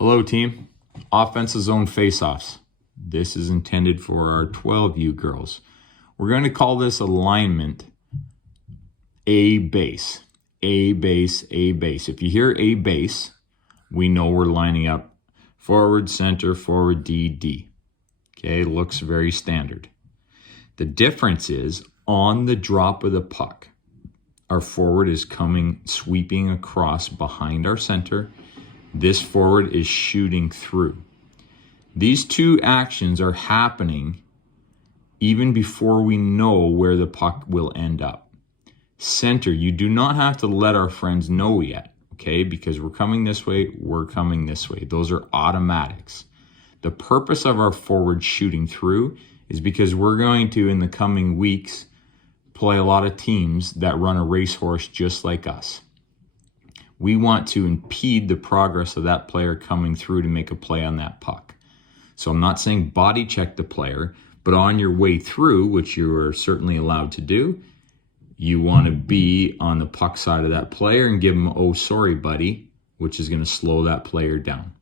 Hello team, offensive zone faceoffs. This is intended for our 12U girls. We're going to call this alignment A base, A base, A base. If you hear A base, we know we're lining up forward, center, forward, D, D. Okay, looks very standard. The difference is on the drop of the puck, our forward is coming, sweeping across behind our center. This forward is shooting through. These two actions are happening even before we know where the puck will end up. Center, you do not have to let our friends know yet, okay? Because we're coming this way, we're coming this way. Those are automatics. The purpose of our forward shooting through is because we're going to, in the coming weeks, play a lot of teams that run a racehorse just like us. We want to impede the progress of that player coming through to make a play on that puck. So I'm not saying body check the player, but on your way through, which you are certainly allowed to do, you want to be on the puck side of that player and give them, oh, sorry, buddy, which is going to slow that player down.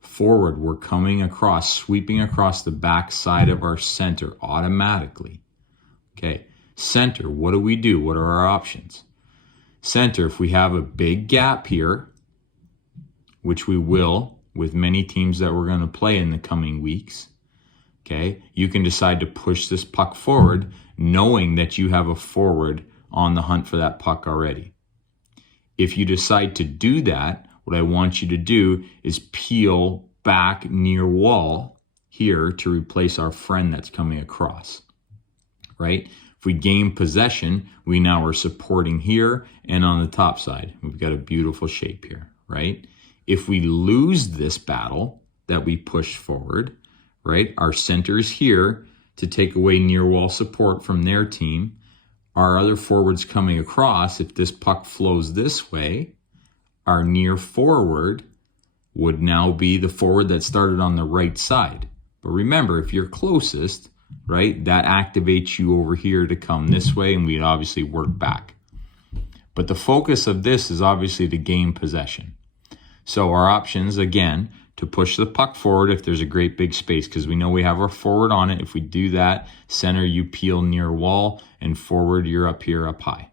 Forward, we're coming across, sweeping across the back side of our center automatically. Okay, center, what do we do? What are our options? Center, if we have a big gap here, which we will with many teams that we're going to play in the coming weeks, okay, you can decide to push this puck forward knowing that you have a forward on the hunt for that puck already. If you decide to do that, what I want you to do is peel back near wall here to replace our friend that's coming across, right? If we gain possession, we now are supporting here and on the top side. We've got a beautiful shape here, right? If we lose this battle that we push forward, right? Our center is here to take away near wall support from their team. Our other forwards coming across, if this puck flows this way, our near forward would now be the forward that started on the right side. But remember, if you're closest, right, that activates you over here to come this way, and we'd obviously work back. But the focus of this is obviously to gain possession. So our options, again, to push the puck forward if there's a great big space, because we know we have our forward on it. If we do that, center, you peel near wall, and forward, you're up here, up high.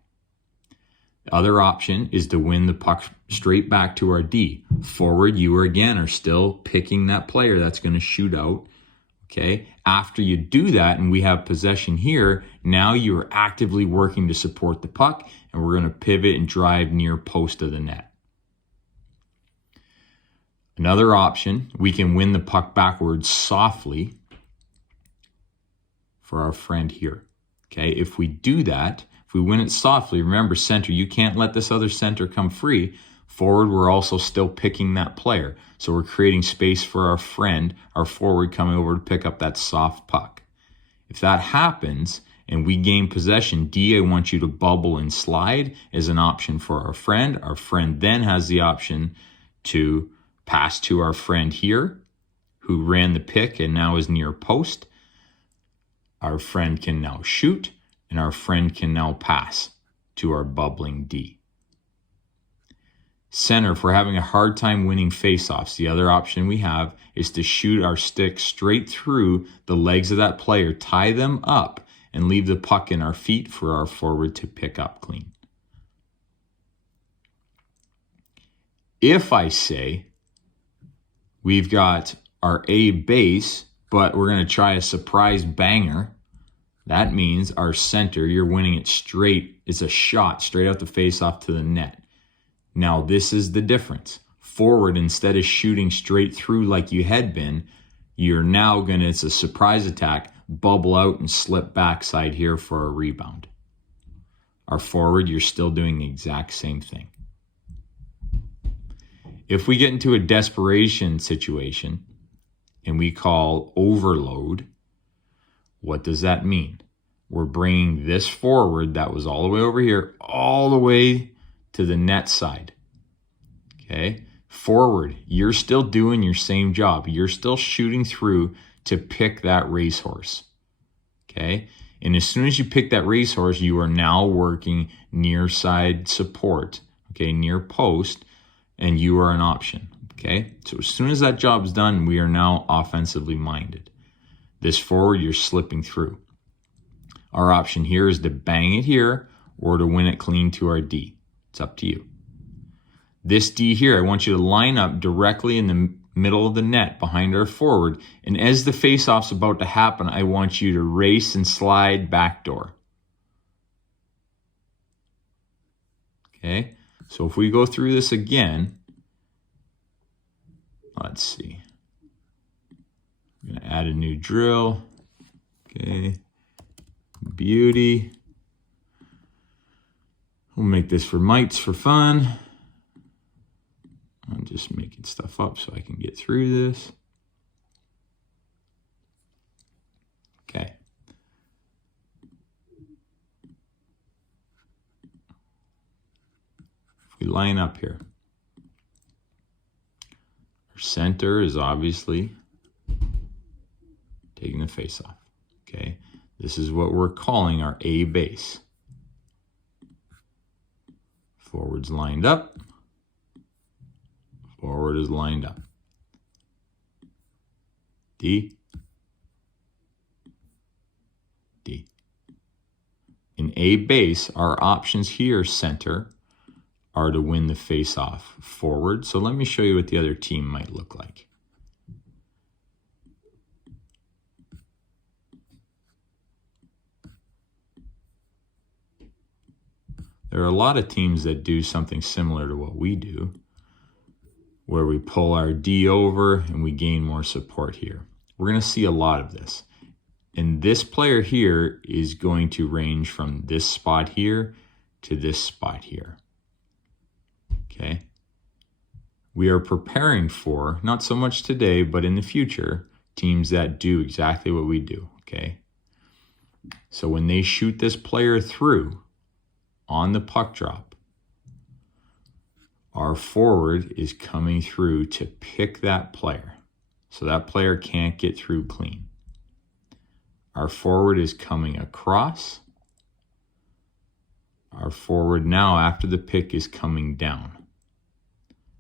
The other option is to win the puck straight back to our D. Forward, you are still picking that player that's going to shoot out. Okay, after you do that and we have possession here, now you are actively working to support the puck, and we're going to pivot and drive near post of the net. Another option, we can win the puck backwards softly for our friend here. Okay, if we do that, if we win it softly, remember center, you can't let this other center come free. Forward, we're also still picking that player. So we're creating space for our friend, our forward coming over to pick up that soft puck. If that happens and we gain possession, D, I want you to bubble and slide as an option for our friend. Our friend then has the option to pass to our friend here who ran the pick and now is near post. Our friend can now shoot, and our friend can now pass to our bubbling D. Center, if we're having a hard time winning faceoffs, the other option we have is to shoot our stick straight through the legs of that player, tie them up, and leave the puck in our feet for our forward to pick up clean. If I say we've got our A base, but we're going to try a surprise banger, that means our center, you're winning it straight. It's a shot straight out the faceoff to the net. Now, this is the difference. Forward, instead of shooting straight through like you had been, you're now going to, it's a surprise attack, bubble out and slip backside here for a rebound. Our forward, you're still doing the exact same thing. If we get into a desperation situation and we call overload, what does that mean? We're bringing this forward that was all the way over here, all the way to the net side. Okay, forward, you're still doing your same job. You're still shooting through to pick that racehorse. Okay, and as soon as you pick that racehorse, you are now working near side support. Okay, near post, and you are an option. Okay, so as soon as that job's done, we are now offensively minded. This forward, you're slipping through. Our option here is to bang it here or to win it clean to our D. It's up to you. This D here, I want you to line up directly in the middle of the net behind our forward. And as the face-off's about to happen, I want you to race and slide backdoor. Okay, so if we go through this again, let's see. I'm going to add a new drill. Okay, beauty. We'll make this for mites for fun. I'm just making stuff up so I can get through this. Okay. If we line up here, our center is obviously taking the face off. Okay. This is what we're calling our A base. Forward's lined up. Forward is lined up. D. D. In A base, our options here, center, are to win the face-off forward. So let me show you what the other team might look like. There are a lot of teams that do something similar to what we do, where we pull our D over and we gain more support here. We're going to see a lot of this. And this player here is going to range from this spot here to this spot here. Okay. We are preparing for, not so much today, but in the future, teams that do exactly what we do. Okay. So when they shoot this player through on the puck drop, our forward is coming through to pick that player. So that player can't get through clean. Our forward is coming across. Our forward now, after the pick, is coming down.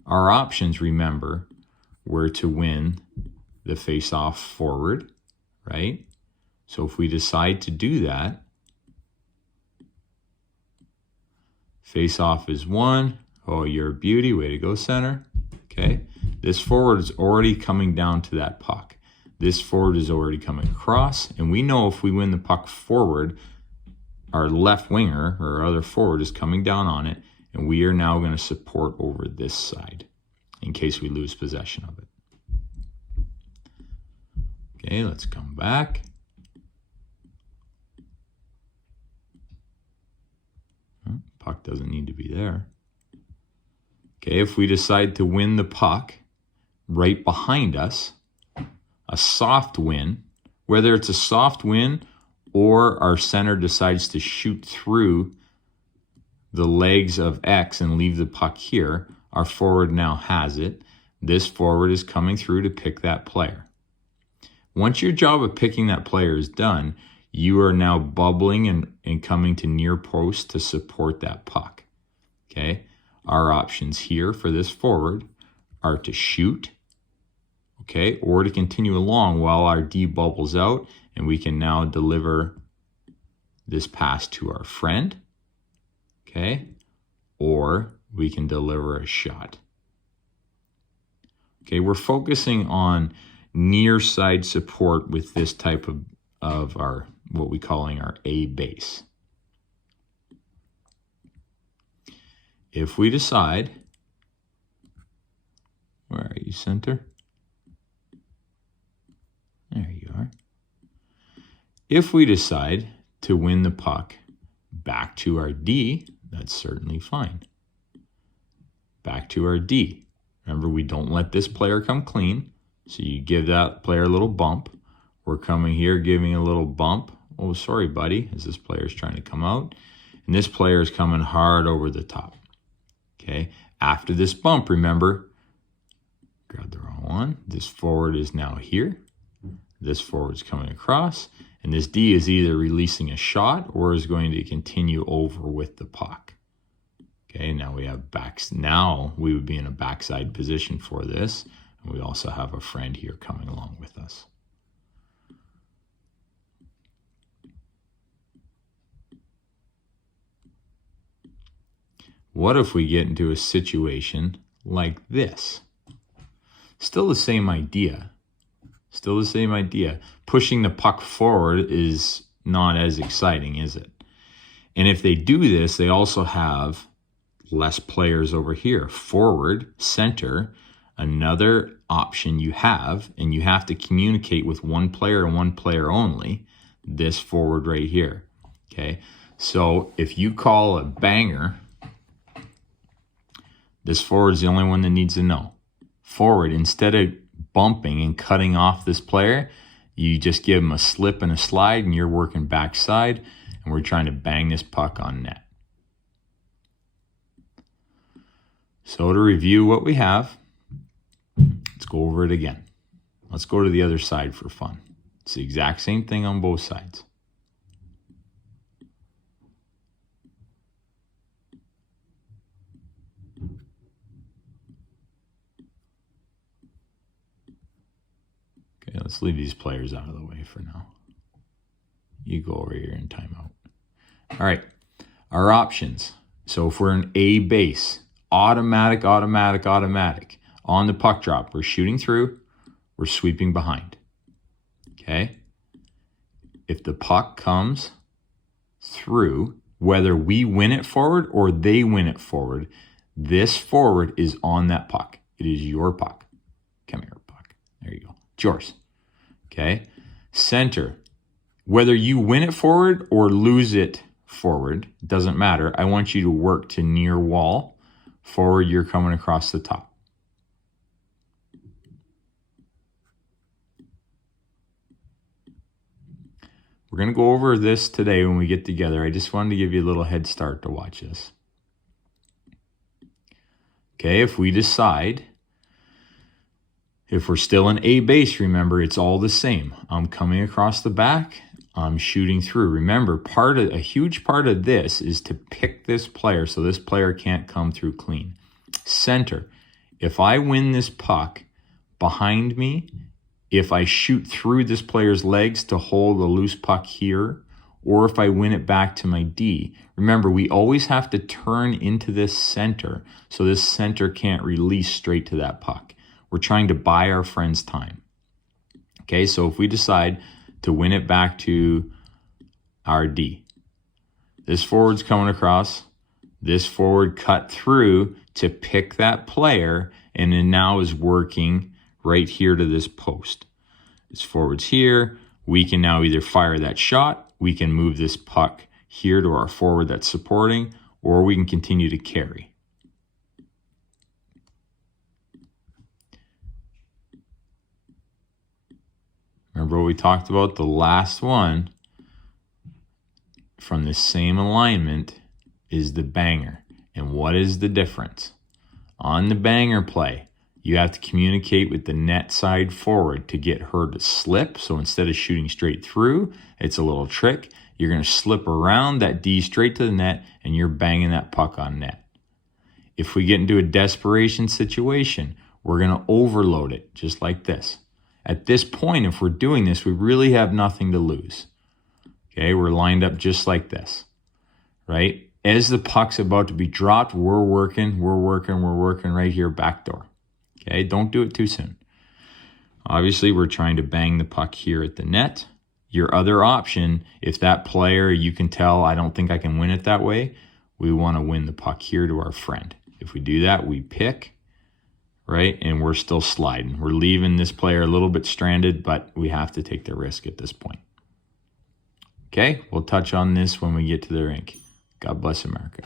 Our options, remember, were to win the face-off forward, right? So if we decide to do that, face-off is won. Oh, you're a beauty. Way to go, center. Okay. This forward is already coming down to that puck. This forward is already coming across. And we know if we win the puck forward, our left winger or other forward is coming down on it. And we are now going to support over this side in case we lose possession of it. Okay, let's come back. Puck doesn't need to be there. Okay, if we decide to win the puck right behind us, a soft win, whether it's a soft win or our center decides to shoot through the legs of X and leave the puck here, our forward now has it. This forward is coming through to pick that player. Once your job of picking that player is done, you are now bubbling and coming to near post to support that puck. Okay, our options here for this forward are to shoot, okay, or to continue along while our D bubbles out and we can now deliver this pass to our friend, okay, or we can deliver a shot. Okay, we're focusing on near side support with this type of our, what we calling our A base. If we decide, where are you, center? There you are. If we decide to win the puck back to our D, that's certainly fine. Back to our D. Remember, we don't let this player come clean, so you give that player a little bump. We're coming here, giving a little bump. Oh, sorry, buddy, as this player is trying to come out. And this player is coming hard over the top. Okay, after this bump, remember, grab the wrong one. This forward is now here. This forward is coming across. And this D is either releasing a shot or is going to continue over with the puck. Okay, now we have backs. Now we would be in a backside position for this. And we also have a friend here coming along with us. What if we get into a situation like this? Still the same idea. Still the same idea. Pushing the puck forward is not as exciting, is it? And if they do this, they also have less players over here. Forward, center, another option you have, and you have to communicate with one player and one player only, this forward right here. Okay, so if you call a banger, this forward is the only one that needs to know. Forward, instead of bumping and cutting off this player, you just give him a slip and a slide, and you're working backside, and we're trying to bang this puck on net. So to review what we have, let's go over it again. Let's go to the other side for fun. It's the exact same thing on both sides. Okay, let's leave these players out of the way for now. You go over here in timeout. All right, our options. So if we're in A base, automatic. On the puck drop, we're shooting through, we're sweeping behind. Okay? If the puck comes through, whether we win it forward or they win it forward, this forward is on that puck. It is your puck. Come here, puck. There you go. It's yours. Okay? Center. Whether you win it forward or lose it forward, doesn't matter. I want you to work to near wall. Forward, you're coming across the top. We're going to go over this today when we get together. I just wanted to give you a little head start to watch this. Okay, if we decide, if we're still in A base, remember, it's all the same. I'm coming across the back. I'm shooting through. Remember, a huge part of this is to pick this player so this player can't come through clean. Center. If I win this puck behind me, if I shoot through this player's legs to hold a loose puck here, or if I win it back to my D, remember, we always have to turn into this center so this center can't release straight to that puck. We're trying to buy our friends time. Okay, so if we decide to win it back to our D, this forward's coming across, this forward cut through to pick that player, and then now is working right here to this post. This forward's here. We can now either fire that shot, we can move this puck here to our forward that's supporting, or we can continue to carry. Remember what we talked about? The last one from the same alignment is the banger. And what is the difference? On the banger play, you have to communicate with the net side forward to get her to slip. So instead of shooting straight through, it's a little trick. You're going to slip around that D straight to the net, and you're banging that puck on net. If we get into a desperation situation, we're going to overload it just like this. At this point, if we're doing this, we really have nothing to lose. Okay, we're lined up just like this, right? As the puck's about to be dropped, we're working right here, back door. Okay, don't do it too soon. Obviously, we're trying to bang the puck here at the net. Your other option, if that player, you can tell, I don't think I can win it that way, we want to win the puck here to our friend. If we do that, we pick, right? And we're still sliding. We're leaving this player a little bit stranded, but we have to take the risk at this point. Okay, we'll touch on this when we get to the rink. God bless America.